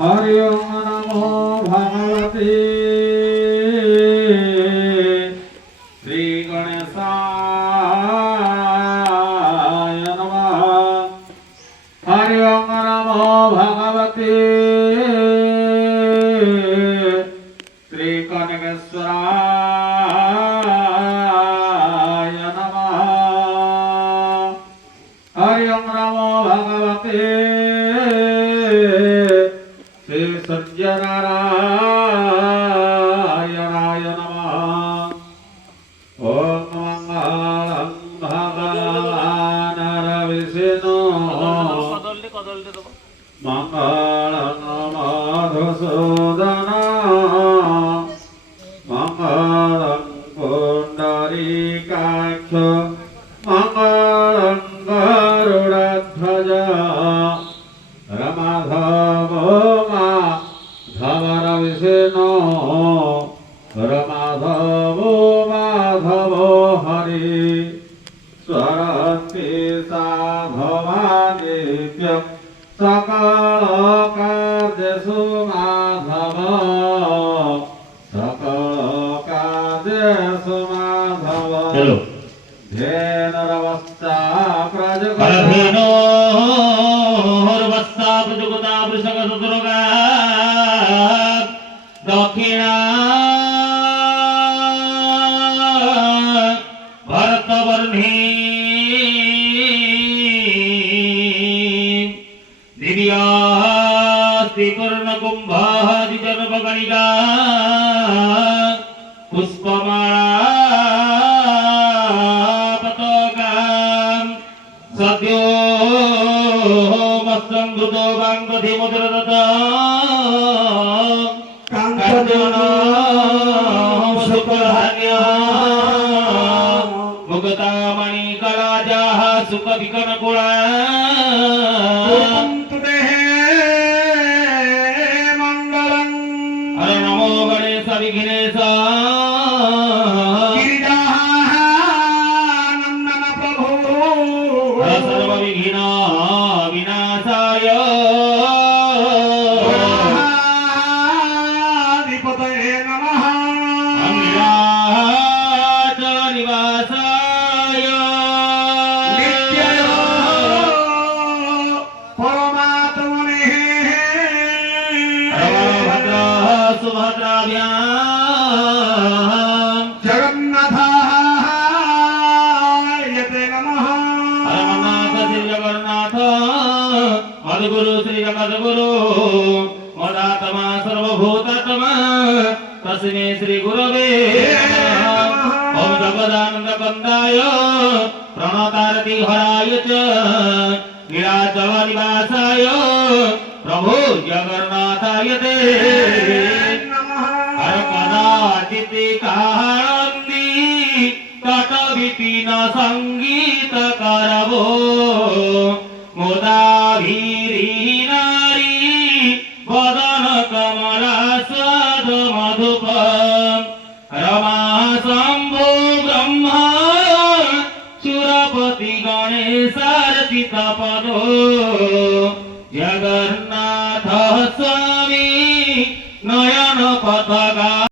हरि ओम नमो भगवते श्री गणेशाय नमः। हरि ओम नमो भगवते श्री कनकेश्वराय नमः। हरि ओम नमो भगवते श्री सत्यनारायणाय नमः। ओम मंगलम भगवान विष्णु मंगलम मधुसूदन मंगलम पुंडरीकाक्ष मंगलम गरुड़ध्वज रमाधवो माधवर विष्णु रमाधवो माधवो हरि स्वरन्ति साधवानित्यं सकल कार्येषु माधव सकल कार्येषु माधव धेनुरवस्था प्रजगता वृषगसुतुर्गा दक्षिणा भरतवर्णी दिव्यास्ति पूर्णकुम्भादिजन्मगणिका पुष्पमाला पताकां सद्यो मत्संगृतो वाङ्गधिमुद्रदत्ता काङ्कजनो शुक्रधान्यः मुक्तामणिकलाजाः सुखविकनकुला मंगलम्। हर नमो गणेश विघ्नेश गिरिजानन्दन प्रभो हर सर्वविघ्न विनाशाय अधिपतये नमः। निवासाय नित्याय परमात्मने सुभद्राभ्यां जगन्नाथाय नमः। हरमन्नाथ श्री जगन्नाथ मद्गुरु श्री जगद्गुरु मदात्मा सर्वभूतात्मा तस्मै श्री गुरवे नमः। ओम जगदानंद कंदाय प्रणतारति हराय च नीलाचलनिवासाय प्रभु जगन्नाथाय ते नमः। हर कदाचित् कालन्दी तटविपिन संगीत करवो मोदाभिरी नारी वदन कमलास्वाद मधुप रमा शंभो ब्रह्मा सुरपति गणेशार्चित पदो